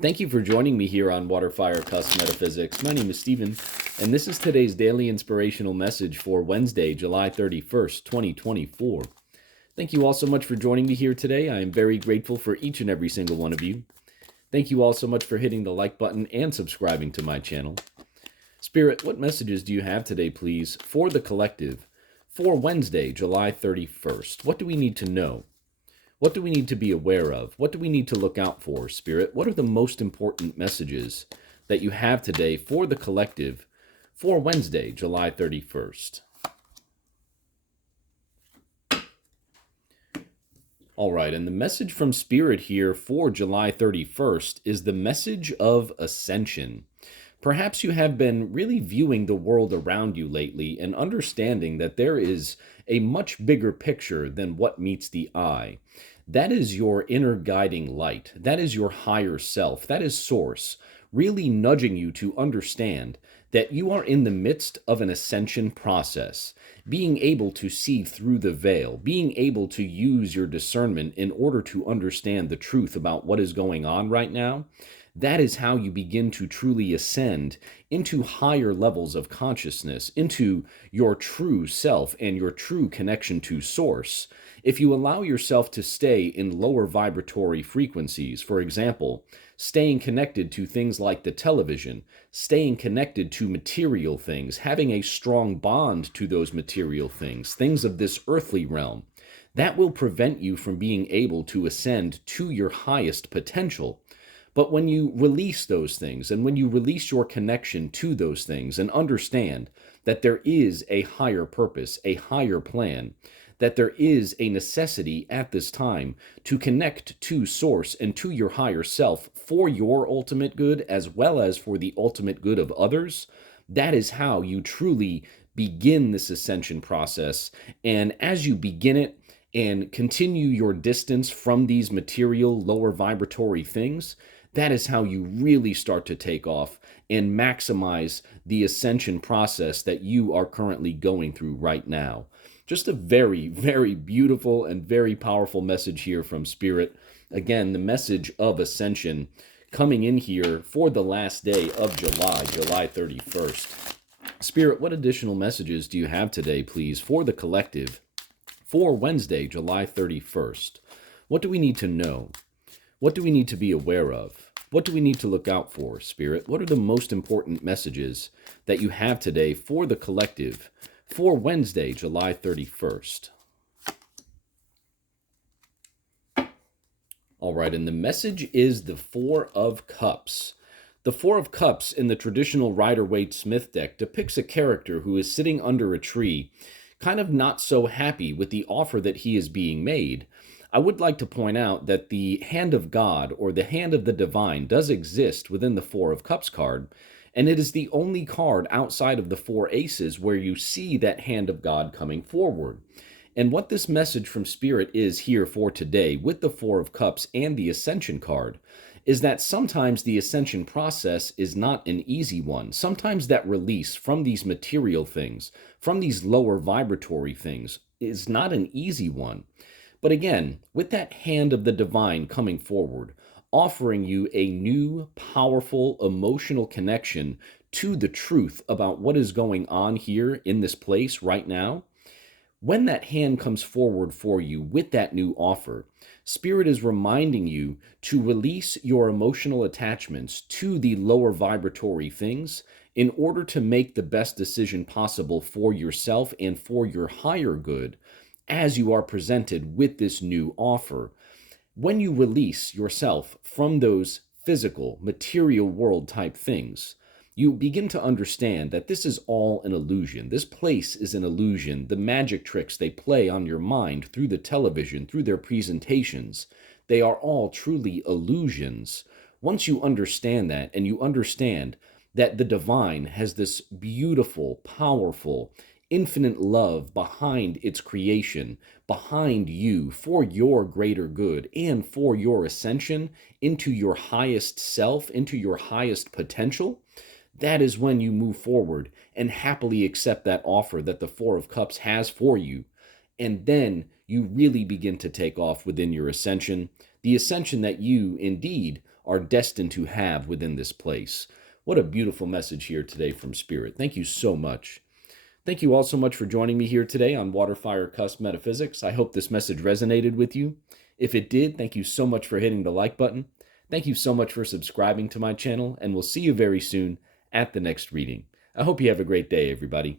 Thank you for joining me here on WaterFireCusp Metaphysics. My name is Stephen, and this is today's daily inspirational message for Wednesday, July 31st, 2024. Thank you all so much for joining me here today. I am very grateful for each and every single one of you. Thank you all so much for hitting the like button and subscribing to my channel. Spirit, what messages do you have today, please, for the collective for Wednesday, July 31st? What do we need to know? What do we need to be aware of? What do we need to look out for, Spirit? What are the most important messages that you have today for the collective for Wednesday, July 31st? All right, and the message from Spirit here for July 31st is the message of Ascension. Perhaps you have been really viewing the world around you lately and understanding that there is a much bigger picture than what meets the eye. That is your inner guiding light. That is your higher self. That is Source, really nudging you to understand that you are in the midst of an ascension process, being able to see through the veil, being able to use your discernment in order to understand the truth about what is going on right now. That is how you begin to truly ascend into higher levels of consciousness, into your true self and your true connection to Source. If you allow yourself to stay in lower vibratory frequencies, for example, staying connected to things like the television, staying connected to material things, having a strong bond to those material things, things of this earthly realm, that will prevent you from being able to ascend to your highest potential. But when you release those things, and when you release your connection to those things and understand that there is a higher purpose, a higher plan, that there is a necessity at this time to connect to Source and to your higher self for your ultimate good as well as for the ultimate good of others, that is how you truly begin this ascension process. And as you begin it and continue your distance from these material, lower vibratory things, that is how you really start to take off and maximize the ascension process that you are currently going through right now. Just a very, very beautiful and very powerful message here from Spirit. Again, the message of Ascension coming in here for the last day of July, July 31st. Spirit, what additional messages do you have today, please, for the collective for Wednesday, July 31st? What do we need to know? What do we need to be aware of? What do we need to look out for, Spirit? What are the most important messages that you have today for the collective for Wednesday, July 31st? All right, and the message is the Four of Cups. The Four of Cups in the traditional Rider-Waite-Smith deck depicts a character who is sitting under a tree, kind of not so happy with the offer that he is being made. I would like to point out that the Hand of God, or the Hand of the Divine, does exist within the Four of Cups card, and it is the only card outside of the Four Aces where you see that Hand of God coming forward. And what this message from Spirit is here for today with the Four of Cups and the Ascension card is that sometimes the ascension process is not an easy one. Sometimes that release from these material things, from these lower vibratory things, is not an easy one. But again, with that Hand of the Divine coming forward, offering you a new, powerful, emotional connection to the truth about what is going on here in this place right now, when that hand comes forward for you with that new offer, Spirit is reminding you to release your emotional attachments to the lower vibratory things in order to make the best decision possible for yourself and for your higher good as you are presented with this new offer. When you release yourself from those physical, material world type things, you begin to understand that this is all an illusion. This place is an illusion. The magic tricks they play on your mind through the television, through their presentations, they are all truly illusions. Once you understand that, and you understand that the divine has this beautiful, powerful, infinite love behind its creation, behind you, for your greater good, and for your ascension into your highest self, into your highest potential, that is when you move forward and happily accept that offer that the Four of Cups has for you. And then you really begin to take off within your ascension, the ascension that you indeed are destined to have within this place. What a beautiful message here today from Spirit. Thank you so much. Thank you all so much for joining me here today on Water Fire Cusp Metaphysics. I hope this message resonated with you. If it did, thank you so much for hitting the like button. Thank you so much for subscribing to my channel, and we'll see you very soon at the next reading. I hope you have a great day, everybody.